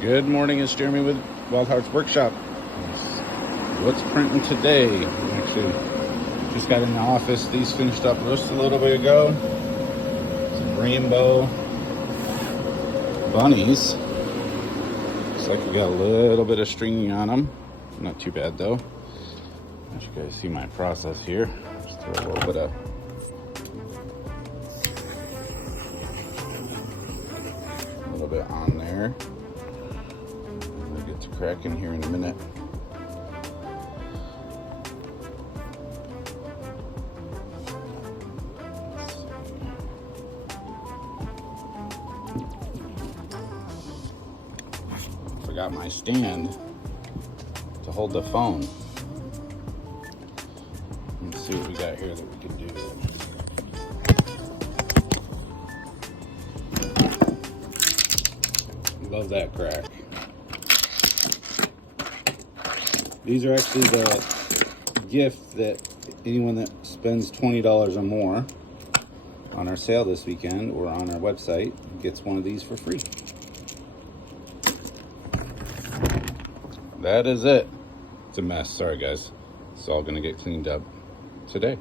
Good morning, it's Jeremy with Wild Hearts Workshop. What's printing today? We actually just got in the office. These finished up just a little bit ago. Some rainbow bunnies. Looks like we got a little bit of stringing on them. Not too bad though. As you guys see my process here. Just throw a little bit of on there. We'll get to cracking here in a minute. Forgot my stand to hold the phone. Let's see what we got here that we can do. Love that crack. These are actually the gift that anyone that spends $20 or more on our sale this weekend or on our website gets one of these for free. That is it. It's a mess. Sorry, guys. It's all going to get cleaned up today.